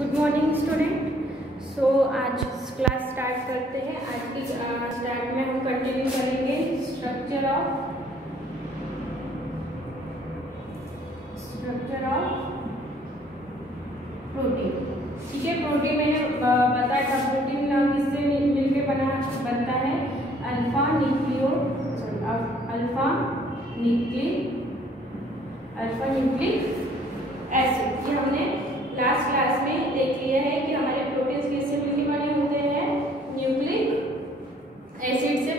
Good morning student. सो आज class start करते हैं। आज की स्टार्ट में हम कंटिन्यू करेंगे स्ट्रक्चर ऑफ प्रोटीन। ठीक है, प्रोटीन मैंने बताया था प्रोटीन किससे मिलकर बनता है, अल्फा न्यूक्लिक एसिड। ये हमने लास्ट क्लास में देख लिया है कि हमारे प्रोटीन्स किससे मिलकर बने होते हैं, न्यूक्लिक एसिड से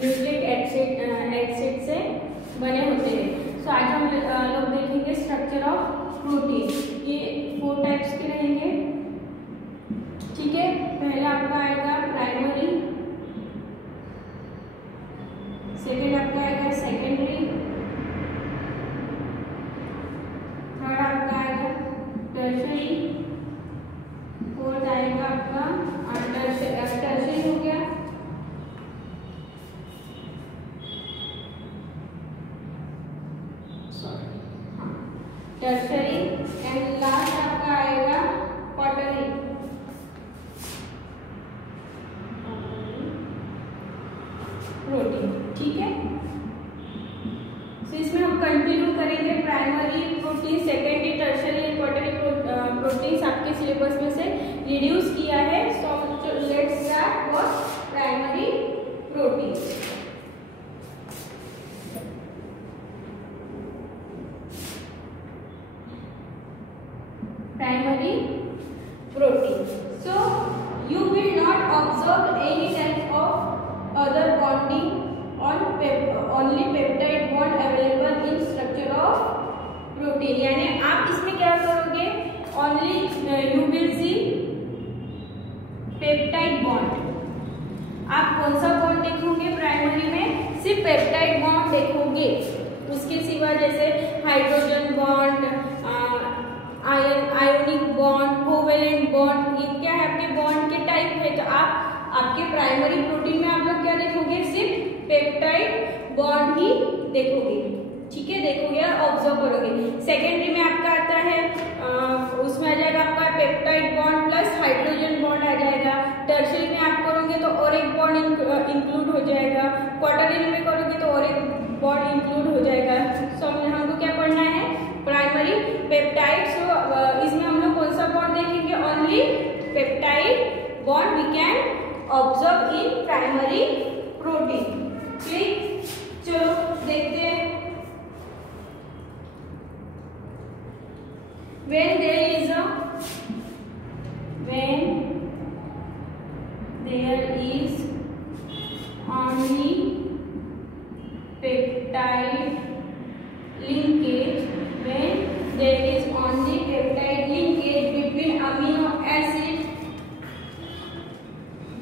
न्यूक्लिक एसिड से बने होते हैं। सो आज हम लोग देखेंगे स्ट्रक्चर ऑफ प्रोटीन। ये 4 टाइप्स के रहेंगे। ठीक है, पहला आपका आएगा प्राइमरी, सेकेंड आपका आएगा सेकेंडरी, थर्ड आपका आएगा टर्शरी, फोर्थ आएगा आपका टर्शरी हो गया, टर्शरी एंड लास्ट आपका आएगा क्वार्टरी। प्रोटीन। ठीक है, तो इसमें हम कंटिन्यू करेंगे primary protein, secondary, tertiary and quaternary proteins आपके सिलेबस में से रिड्यूस किया है। So let's start for primary protein. Primary protein. So you will not observe any type of other bonding on only peptide bond available in structure of protein. यानी आप इसमें क्या करोगे, only you will see peptide bond. आप कौन सा bond देखोगे primary में, सिर्फ पेप्टाइड बॉन्ड देखोगे। उसके सिवा जैसे hydrogen bond, ionic bond, covalent bond, ये क्या है आपके बॉन्ड के टाइप है। तो आप आपके प्राइमरी प्रोटीन में आप लोग क्या देखोगे, सिर्फ पेप्टाइड बॉन्ड ही देखोगे। ठीक है, देखोगे और ऑब्जर्व करोगे। सेकेंडरी में आपका आता है उसमें आ जाएगा आपका peptide bond plus hydrogen bond आ जाएगा। टर्शरी में आप करोगे तो और एक बॉन्ड इंक्लूड हो जाएगा। क्वार्टरी में करोगे तो और एक बॉन्ड इंक्लूड हो जाएगा। सो हमको क्या पढ़ना है, प्राइमरी पेप्टाइड। सो इसमें हम लोग कौन सा बॉन्ड देखेंगे, only peptide bond we can observe in primary protein. ठीक, चलो देखते हैं। when there is only peptide linkage, when there is only peptide linkage between amino acid,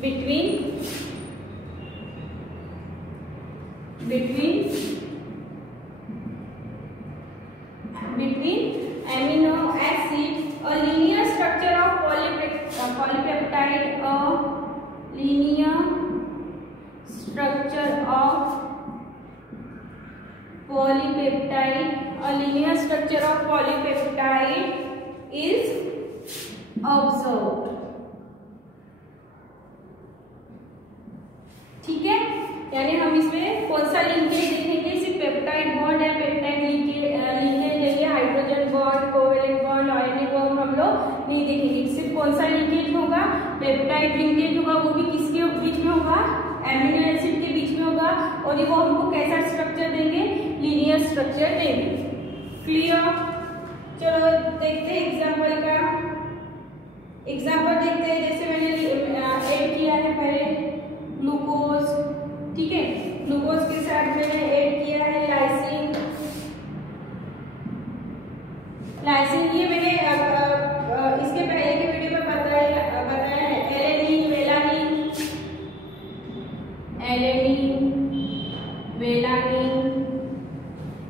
between amino acid, a linear structure of polypeptide, a linear structure of polypeptide is observed. ठीक है, यानी हम इसमें कौन सा लिंकेज देखेंगे, सिर्फ peptide bond या पेप्टाइड लिंकेज जैसे hydrogen bond, covalent bond, ionic bond हम लोग नहीं देखेंगे। सिर्फ कौन सा लिंकेज होगा, पेप्टाइड लिंकेज होगा, वो भी किसके बीच में होगा, एमिनो एसिड के बीच में होगा। और वो हमको कैसा स्ट्रक्चर देंगे, लीनियर स्ट्रक्चर देंगे। क्लियर, चलो देखते हैं एग्जाम्पल का। एग्जाम्पल देखते हैं, जैसे मैंने ऐड किया है पहले ग्लूकोज। ठीक है, ग्लूकोज के साथ मैंने ऐड किया है लाइसिन। ये मैंने इसके पहले के वीडियो में बताया है। एलेनिन, वेलानिन,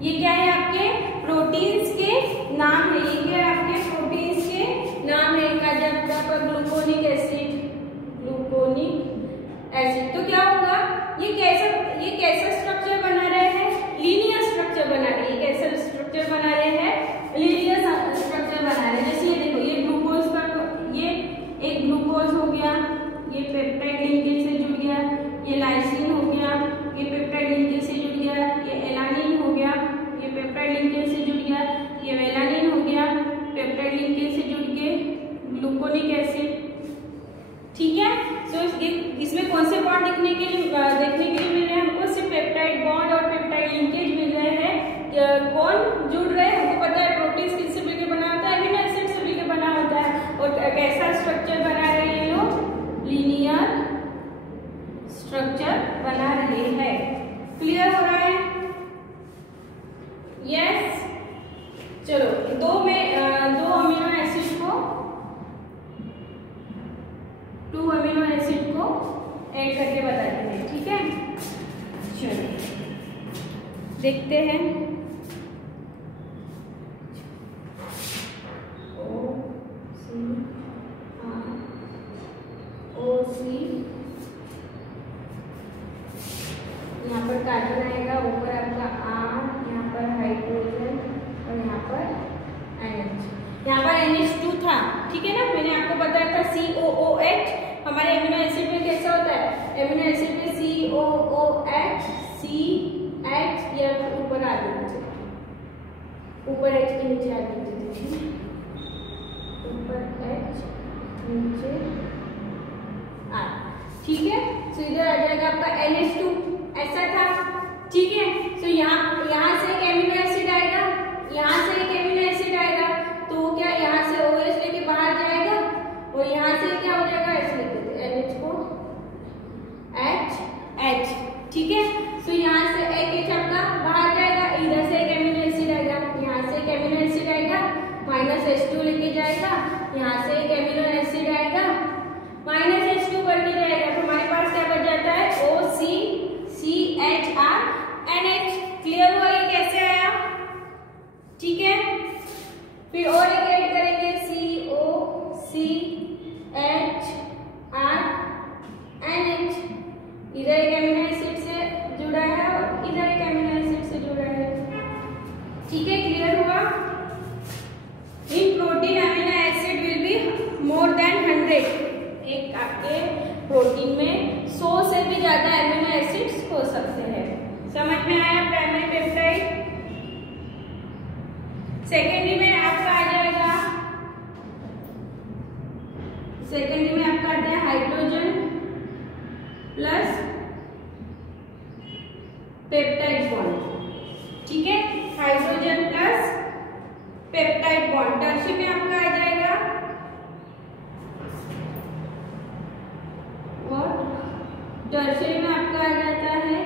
ये क्या है आपके प्रोटीन्स के नाम है। ये क्या है आपके प्रोटीन्स के नाम है। इनका जब आपका ग्लूकोनिक एसिड, तो क्या होगा, ये कैसा स्ट्रक्चर बना रहे हैं, लीनियर स्ट्रक्चर बना रहे हैं। कैसा स्ट्रक्चर बना रहे हैं, लीनियर स्ट्रक्चर बना देखने के लिए मिल रहे हैं हमको सिर्फ पेप्टाइड बॉन्ड और पेप्टाइड लिंकेज मिल रहे हैं। कौन जुड़ रहे हैं हमको पता है, प्रोटीन किससे मिलकर बना होता है, अमीनो एसिड से मिलकर बना होता है। और कैसा स्ट्रक्चर बना रहे हैं ये लोग, लीनियर स्ट्रक्चर बना रहे हैं। क्लियर हो रहा है? यस। चलो दो अमीनो एसिड को, 2 अमीनो एसिड को ऐड करके बताते हैं, ठीक है। चलो देखते हैं। OC यहाँ पर कार्बन आएगा, ऊपर आपका R, यहाँ पर हाइड्रोजन और यहाँ पर NH। यहाँ पर NH2 था, ठीक है ना, मैंने आपको बताया था COOH हमारे एमिनो एसिड में कैसा होता है, एमिनो एसिड में COOH CH या ऊपर आ दीजिए, ऊपर H के नीचे आ दीजिए, ऊपर H नीचे R, ठीक है। तो इधर आ जाएगा आपका NH2, ऐसा था, ठीक है। तो यहाँ से एक एमिनो एसिड आएगा, यहाँ से एक एमिनो एसिड आएगा, तो वो क्या यहाँ से OH लेके बाहर जाएगा और यहाँ से क्या हो जाएगा, ऐसे लिख देते हैं NH को H, ठीक है। तो यहाँ से एक H आपका बाहर जाएगा, इधर से एक एमिनो एसिड आएगा, यहाँ से एक एमिनो एसिड आएगा, -H2 लेके जाएगा, यहाँ से एक एमिनो एसिड आएगा, -H2 करके जाएगा, तो हमारे पास क्या बच जाता है, OC CHR NH। क्लियर हुआ ये कैसे आया, ठीक है। फिर और एक ऐड करेंगे CO CH R NH, इधर एक एमिनो एसिड से जुड़ा है और इधर एक एमिनो एसिड से जुड़ा है, ठीक है। क्लियर हुआ। इन protein amino acid will be more than 100, एक आपके प्रोटीन में 100 से भी ज्यादा एमिनो एसिड्स हो सकते हैं। समझ में आया प्राइमरी पेप्टाइड। सेकेंडरी में आपका आ जाएगा, सेकेंडरी में आपका आता है हाइड्रोजन प्लस पेप्टाइड बॉन्ड, ठीक है, hydrogen plus peptide bond. Tertiary में आपका आ जाएगा और टर्शरी में आपका आ जाता है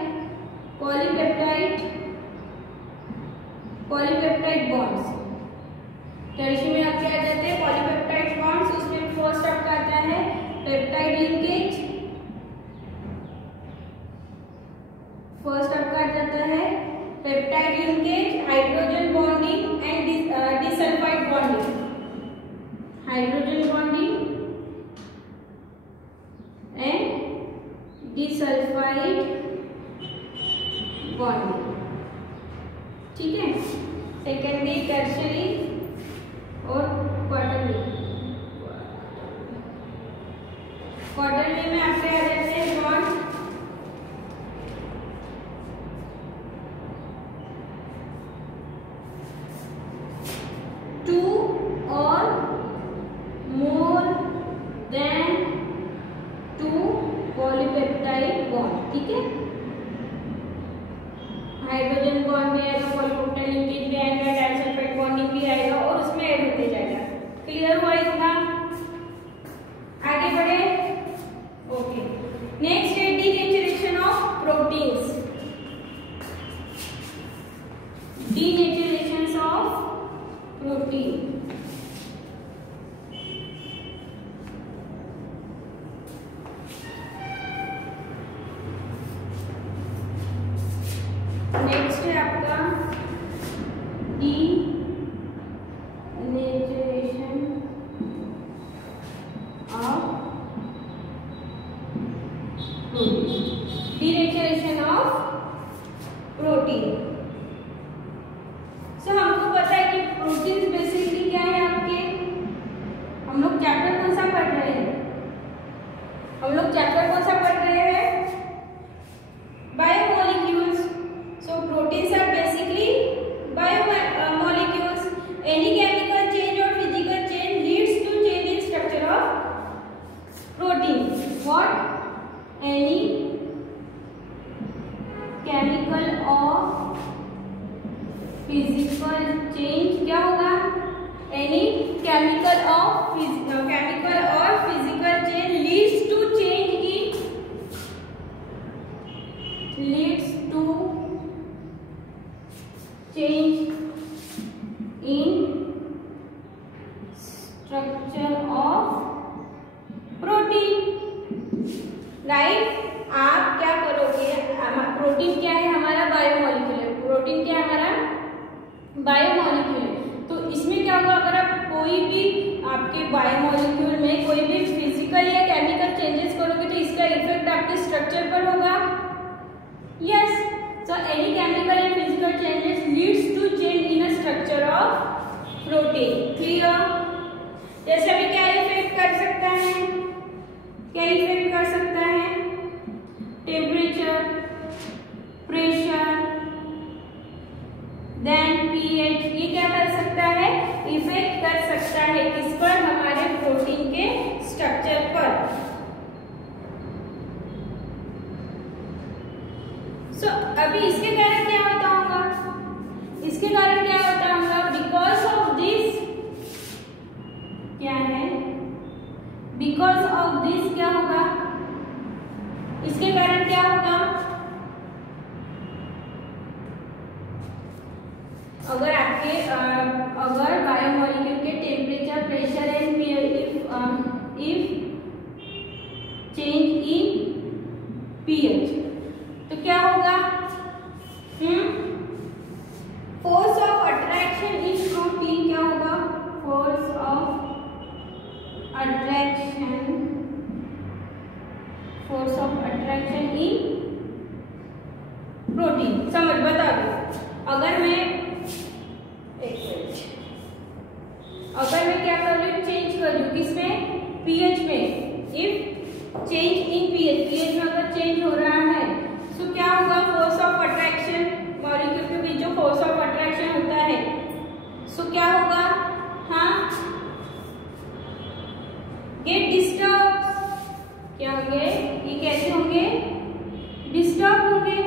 पॉलीपेप्टाइड बॉन्ड्स। टर्शरी में आपके आ जाते हैं पॉलीपेप्टाइड बॉन्ड्स, उसमें फर्स्ट आपका आता है पेप्टाइड लिंकेज, फर्स्ट आपका आ जाता है peptide linkage, hydrogen bonding and disulphide bonding, hydrogen bonding and disulphide bonding, ठीक है। सेकेंडरी, टर्शरी और क्वार्टरली। क्वार्टरली में आपके आ जाते हैं बॉन्ड टू और मोर देन 2 पॉलीपेप्टाइड बॉन्ड, ठीक है। हाइड्रोजन बॉन्ड भी आएगा, पॉलीपेप्टाइड लिंकेज भी आएगा, डाइसल्फाइड बॉन्डिंग भी आएगा और उसमें ऐड होते जाएगा। क्लियर हुआ इतना? आगे बढ़े। ओके, नेक्स्ट है denaturation of proteins. Denaturation of protein. Next है आपका डीनेचुरेशन ऑफ केमिकल और physical change leads to change in structure of protein. Right, आप क्या करोगे, प्रोटीन क्या है हमारा बायोमॉलिक्यूल, प्रोटीन क्या है हमारा बायोमॉलिक्यूल। तो इसमें क्या होगा, अगर आप कोई भी आपके बायोमॉलिक्यूल में कोई भी फिजिकल या केमिकल चेंजेस करोगे तो इसका इफेक्ट आपके स्ट्रक्चर पर होगा। Yes, so any chemical and physical changes leads to change in a structure of protein. Clear? जैसे अभी क्या इफेक्ट कर सकता है, क्या इफेक्ट कर सकता है, टेम्परेचर, प्रेशर, देन पीएच, ये क्या कर सकता है, इफेक्ट कर सकता है किस पर, हमारे प्रोटीन के स्ट्रक्चर पर। सो अभी इसके कारण क्या होता होगा, इसके कारण क्या होता होगा, बिकॉज ऑफ दिस क्या है, बिकॉज ऑफ दिस क्या होगा, इसके कारण क्या होगा, अगर आपके अगर बायोमॉलिक्यूल के temperature, pressure and if change in pH तो क्या होगा, force of attraction in protein क्या होगा, force of attraction, force of attraction in protein. समझ बता दो, अगर मैं क्या कर रही हूँ, चेंज कर रही हूँ किसमें, पीएच में, if change in pH, pH में अगर चेंज हो रहा है तो क्या होगा, फोर्स ऑफ अट्रैक्शन, मॉलिक्यूल के बीच जो फोर्स ऑफ अट्रैक्शन होता है सो क्या होगा, हाँ, गेट डिस्टर्ब, क्या होंगे, ये कैसे होंगे, डिस्टर्ब होंगे।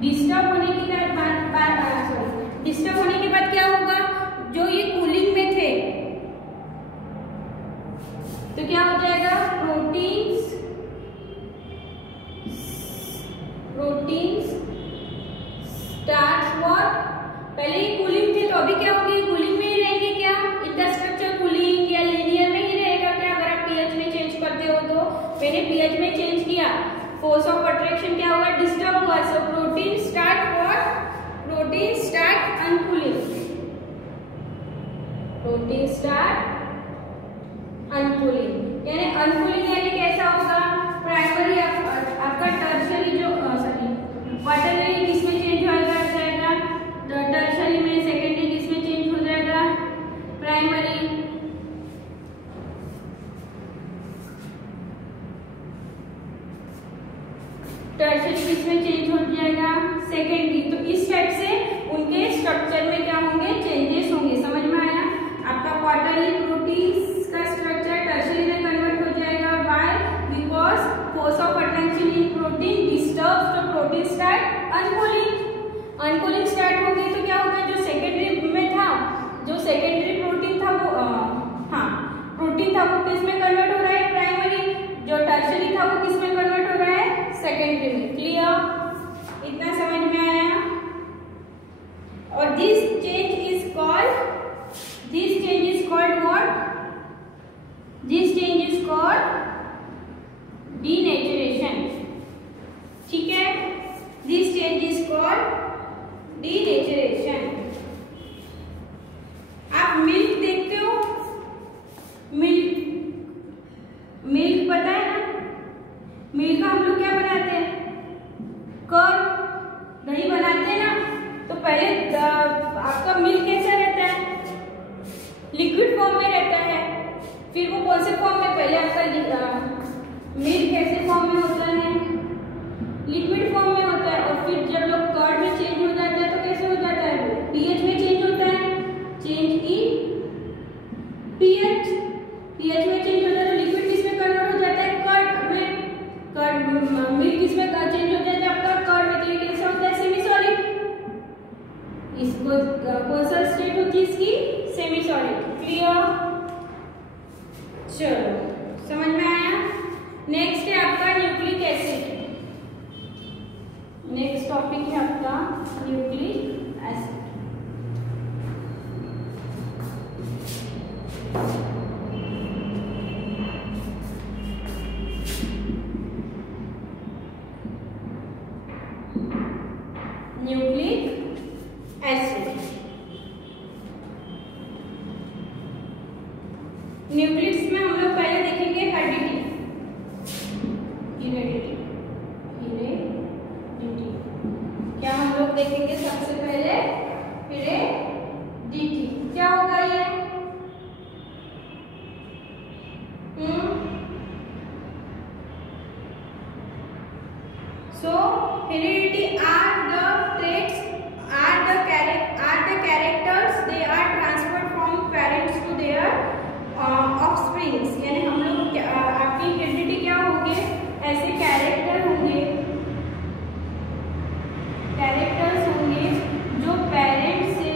डिस्टर्ब होने के डिस्टर्ब होने के बाद क्या होगा, जो ये कूलिंग में थे तो क्या हो जाएगा, प्रोटीन्स स्टार्ट व्हाट, पहले ये कूलिंग थे तो अभी क्या होंगे, कूलिंग में ही रहेंगे क्या, इनका स्ट्रक्चर कूलिंग या लिनियर में ही रहेगा क्या, अगर आप पीएच में चेंज करते हो तो, मैंने पीएच में चेंज किया, फोर्स ऑफ अट्रैक्शन क्या हुआ, डिस्टर्ब हुआ, so protein start what, protein start uncoiling, protein start uncoiling, यानी अनकूलिंग यानी कैसा होगा, प्राइमरी आपका टर्शरी जो क्वार्टरली किसमें चेंज हो जाएगा, टर्शरी में, सेकेंडरी किसमें चेंज हो जाएगा, प्राइमरी, टर्शरी किसमें चेंज हो जाएगा, सेकेंडरी। तो इस टाइप से उनके स्ट्रक्चर में क्या होंगे, चेंजेस होंगे। समझ में आया, आपका क्वार्टरली प्रोटीन्स का स्ट्रक्चर टर्शरी में कन्वर्ट हो जाएगा, why, because force of attraction in protein disturbs the protein start uncoiling, uncoiling start हो गई तो क्या होगा, जो सेकेंडरी में था, जो सेकेंडरी प्रोटीन था वो प्रोटीन था वो किसमें कन्वर्ट हो रहा है, प्राइमरी, जो टर्शरी था वो किसमें कन्वर्ट हो रहा है, सेकेंडरी में। क्लियर, इतना समझ में आया। और this change is called what, this change is called denaturation. ठीक है, this change is called denaturation. आप मिल्क देखते हो, मिल्क पता है ना, मिल्क का हम लोग क्या बनाते हैं, कर्ड, दही बनाते हैं ना, तो पहले आपका मिल्क कैसा रहता है, लिक्विड फॉर्म में रहता है, फिर वो कौन से फॉर्म में, पहले आपका मिल्क कैसे फॉर्म में होता है, लिक्विड फॉर्म में होता है, और फिर जब लोग कर्ड में चेंज हो जाता है तो कैसे हो जाता है, वो पीएच में चेंज होता है, चेंज इन पीएच, पीएच में चेंज होता है तो लिक्विड किसमें कन्वर्ट हो जाता है, कर्ड में, कर्ड मिल्क किसमें चेंज हो जाता है, आपका कर्ड में, तो ये कैसा होता है, सेमी सॉलिड। इसको कौन सा स्टेट होती है, मीन्स की सेमी सॉलिड। क्लियर? चलो समझ में आया। नेक्स्ट है आपका न्यूक्लिक एसिड। नेक्स्ट टॉपिक है आपका nucleic acid. Nucleic acid, nucleus में हम लोग पहले देखेंगे हेरिडिटी। क्या हम लोग देखेंगे सबसे पहले? हेरिडिटी क्या होगा ये? So heredity are the traits, are the characters they are transferred from parents to their offsprings। यानी हम लोग आपकी हेरिडिटी क्या होंगे? ऐसे कैरेक्टर्स होंगे जो पेरेंट्स से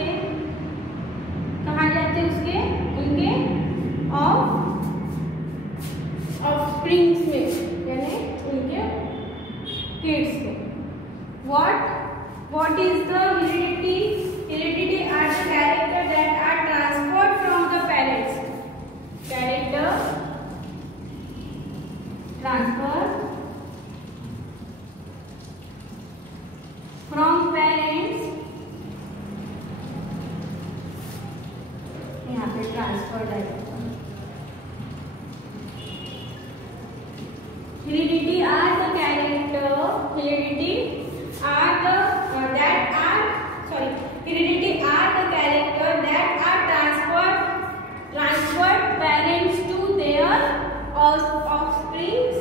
कहाँ जाते हैं, उसके उनके ऑफस्प्रिंग्स में, यानी उनके kids को। What is the heredity? Heredity are the character that are transferred from the parents. Character transfer from parents, यहाँ पे ट्रांसफर है। Heredity are the character, heredity are the character that are transferred parents to their offsprings,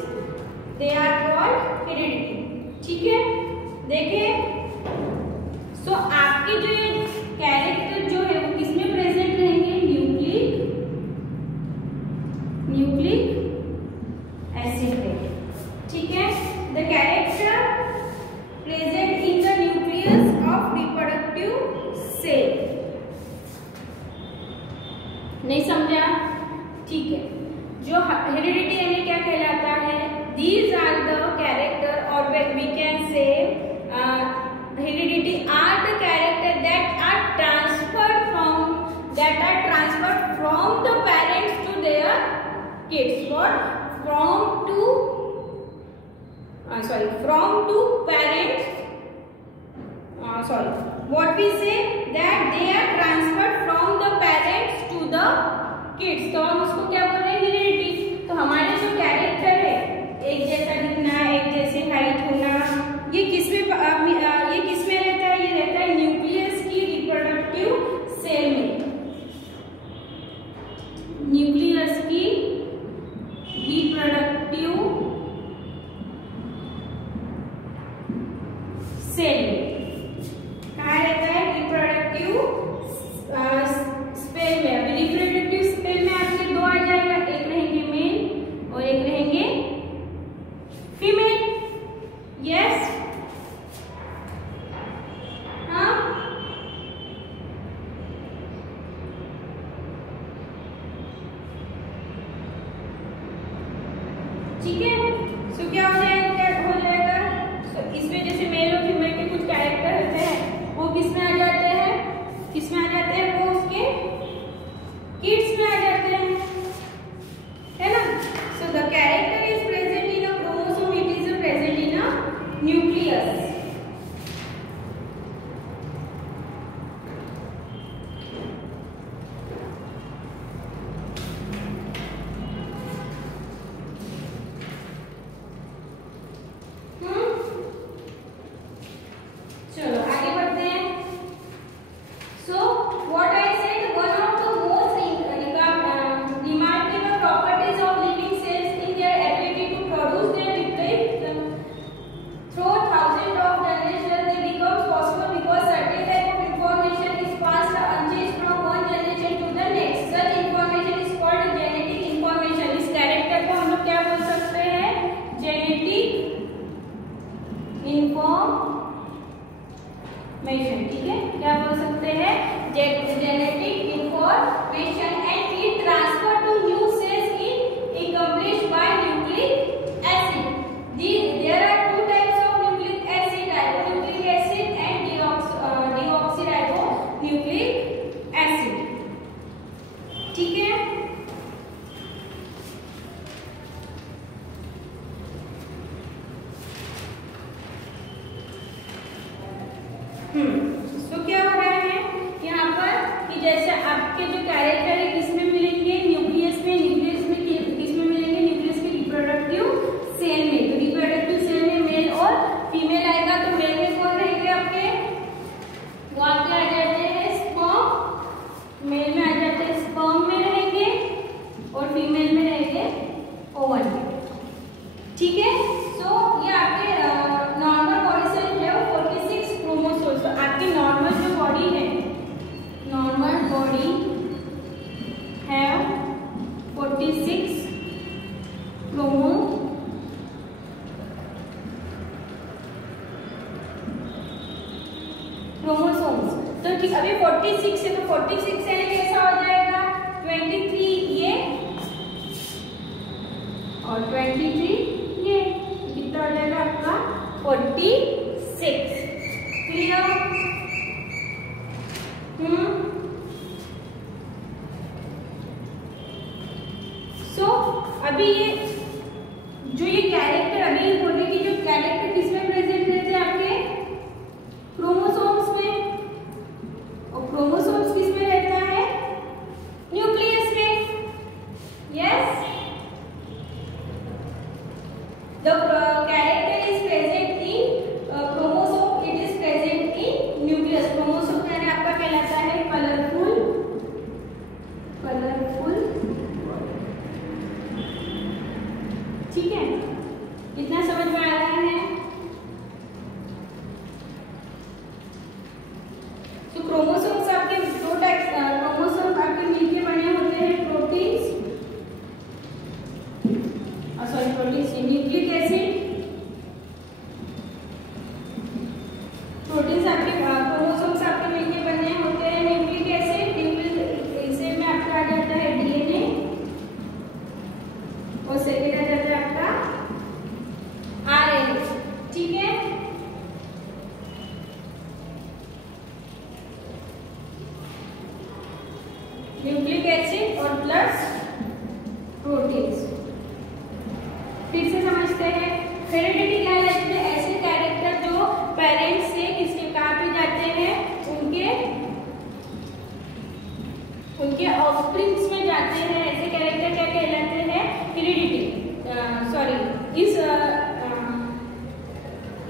they are called heredity। ठीक है, देखें। सो आपके जो ये character जो है वो किसमें प्रेजेंट रहेंगे? न्यूक्लिक एसिड में। ठीक है, the character present in the nucleus of reproductive cell. नहीं समझा? ठीक है, जो हेरिडिटी यानी क्या कहलाता है? दीज आर द कैरेक्टर, और we can say heredity are the character that are transferred from the parents to their kids. What? from to parents, what we say that they are transferred from the parents to the kids। तो हम उसको क्या बोल रहे हैं? Heredity. तो हमारे जो कैरेक्टर है, एक जैसा दिखना, एक जैसे हाइट होना, ये किसमें रहता है? ये रहता है न्यूक्लियस की रिप्रोडक्टिव सेल में। न्यूक्लियस की रिप्रोडक्टिव सेल कहाँ रहता है? रिप्रोडक्टिव स्पेल में। अभी रिप्रोडक्टिव स्पेल में आपके दो आ जाएगा, एक रहेंगे मेल और एक रहेंगे फीमेल। यस, हाँ, ठीक है। सो क्या हो जाएगा? इसमें जैसे मेल और फीमेल के कुछ कैरेक्टर होते हैं, वो किसमें आ जाते हैं? वो उसके किड्स में आ जाते हैं, है ना। So the character is present in a chromosome, it is present in a nucleus. चलो आगे बढ़ते हैं। So what I said, one of the most formation and heat transfer to new cells in accomplished by nucleic acid. There are two types of nucleic acid, ribonucleic acid and deoxyribonucleic acid. ठीक है, तो क्या हो रहा है यहाँ पर कि जैसे आपके जो कैरेक्टर है किसमें मिलेंगे, न्यूक्लियस में, न्यूक्लियस में किसमें मिलेंगे, न्यूक्लियस के रिप्रोडक्टिव सेल में। तो रिप्रोडक्टिव सेल में मेल और फीमेल आएगा, तो मेल में कौन रहेंगे आपके, वो आपके आ जाते हैं स्पर्म, मेल में आ जाते हैं स्पर्म में रहेंगे और फीमेल में रहेंगे ओवन में। ठीक है, तो ये आपके नॉर्मल बॉडी से है 46 क्रोमोसोम्स। तो आपकी नॉर्मल जो बॉडी है, नॉर्मल बॉडी है 46 क्रोमोसोम्स। तो ठीक, अभी 46 है, तो 46 से कैसा हो जाएगा 23 ये और 23 ये, कितना हो जाएगा आपका 46। क्लियर? सो अभी ये जो ये कैरेक्टर अभी बोले कि जो कैरेक्टर किसमें प्रेजेंट रहते हैं आपके क्रोमोसोम्स में, और क्रोमोसोम्स किसमें रहता है, न्यूक्लियस में। Yes, the character is present in chromosome, it is present in nucleus. Chromosome यानी आपका कहलाता है कलरफुल, कलरफुल। ठीक है, कितना समझ में आ रहा है? तो क्रोमोसोम्स आपके दो टाइप, क्रोमोसोम आपके मिलके बने होते हैं proteins, sorry proteins, nucleic acid. Proteins आपके क्रोमोसोम्स आपके मिलके बने होते हैं न्यूक्लिक एसिड। न्यूक्लिक एसिड में आपका आ जाता है डीएनए और सेकेंड आ जाता है आपका आरएनए। ठीक है, न्यूक्लिक एसिड और प्लस प्रोटीन्स। फिर से समझते हैं, हेरिडिटी क्या कहते हैं, ऐसे कैरेक्टर जो पेरेंट्स से किसके कहाँ पे जाते हैं, उनके ऑफस्प्रिंग्स में जाते हैं। ऐसे कैरेक्टर क्या कहलाते हैं, हेरिडिटी। सॉरी,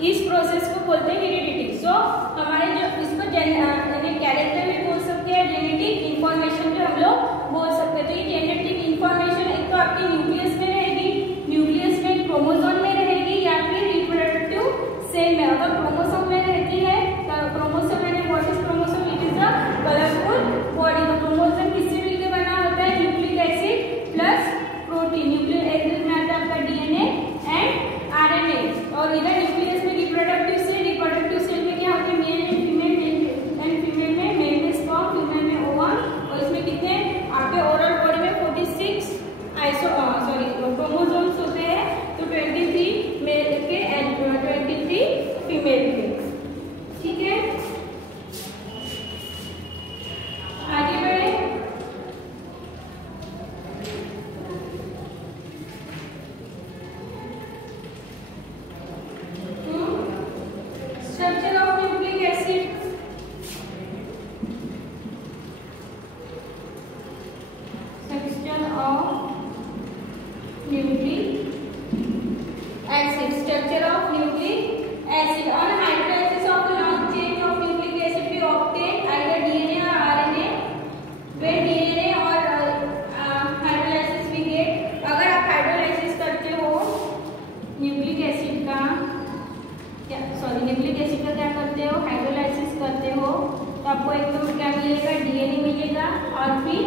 इस प्रोसेस को बोलते हैं हेरिडिटी। सो हमारे जो इसको कैरेक्टर भी बोल सकते हैं, जेनेटिक इंफॉर्मेशन भी हम लोग बोल सकते हैं। तो ये जेनेटिक इंफॉर्मेशन एक तो आपके न्यूक्लियस में रहेगी, न्यूक्लियस में क्रोमोसोम में रहेगी या फिर रिप्रोडक्टिव सेल में। अगर क्रोमोसोम में रहती है तो क्रोमोसोम यानी what is chromosome, it is a colourful body. तो क्रोमोसोम किससे मिलकर बना होता है, nucleic acid plus protein. Nucleic acid में आता है आपका डीएनए एंड आरएनए, और इधर न्यूक्लियस में रिप्रोडक्टिव सेल। रिप्रोडक्टिव सेल में क्या होता है, male and female, male and female में मेल में स्पर्म, फीमेल में ओवम। और इसमें कितने आपके ओवरऑल बॉडी में 46 क्रोमोसोम्स होते हैं। तो 23 मेल के एंड 23 फीमेल के। ठीक है, आगे बढ़े। Structure of nucleic acid, structure of nucleic acid, structure of nucleic acid. On hydrolysis of long chain of nucleic acid we obtain either DNA or RNA. When DNA और hydrolysis we get, अगर आप hydrolysis करते हो nucleic acid का, nucleic acid का क्या करते हो, हाइड्रोलाइसिस करते हो, तो आपको एक तो क्या मिलेगा, डीएनए मिलेगा और फिर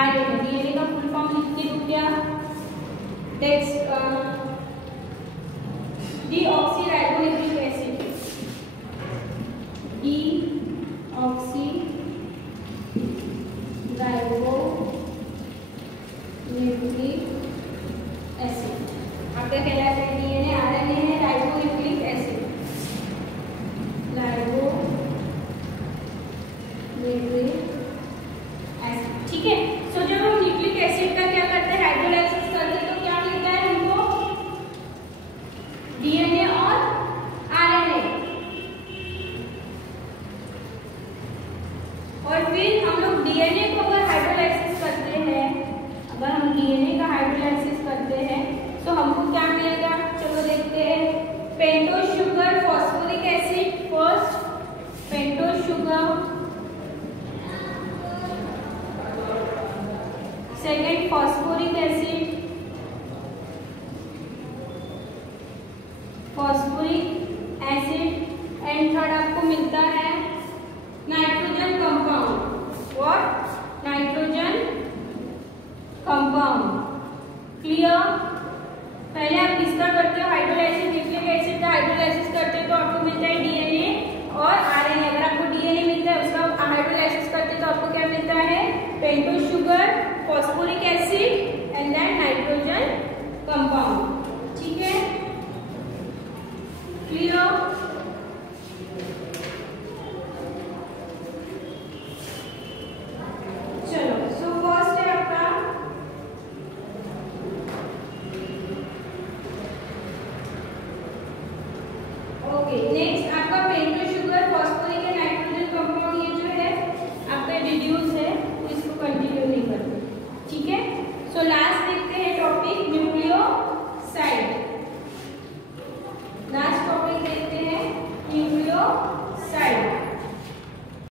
आरएनए। डीएनए का फुल फॉर्म लिख के दो क्या, deoxyribonucleic acid, deoxyribonucleic nucleic acid आपका कहलाता है डीएनए। आरएनए है ribo nucleic acid, ribo nucleic acid. ठीक है, सो जब हम न्यूक्लिक एसिड का क्या करते हैं, हाइड्रोलाइसिस करते हैं, तो क्या मिलता है हमको डीएनए और आरएनए। और फिर हम लोग डीएनए को अगर हाइड्रोलाइसिस करते हैं, अगर हम डीएनए का हाइड्रोलाइसिस करते हैं तो हमको क्या मिलेगा, चलो देखते हैं। Pentose sugar phosphoric acid, first pentose sugar, second phosphoric acid, and third आपको मिलता है nitrogen compound. What? Nitrogen compound. Clear? पहले आप किसका करते हो हाइड्रोलाइसिस, न्यूक्लिक एसिड का हाइड्रोलाइसिस करते हो तो आपको मिलता है डीएनए और आरएनए। अगर आपको डीएनए मिलता है उसका हाइड्रोलाइसिस करते हैं तो आपको क्या मिलता है, pentose sugar, phosphoric acid and then nitrogen compound. ठीक है, क्लियर? चलो, सो फर्स्ट है आपका ओके। नेक्स्ट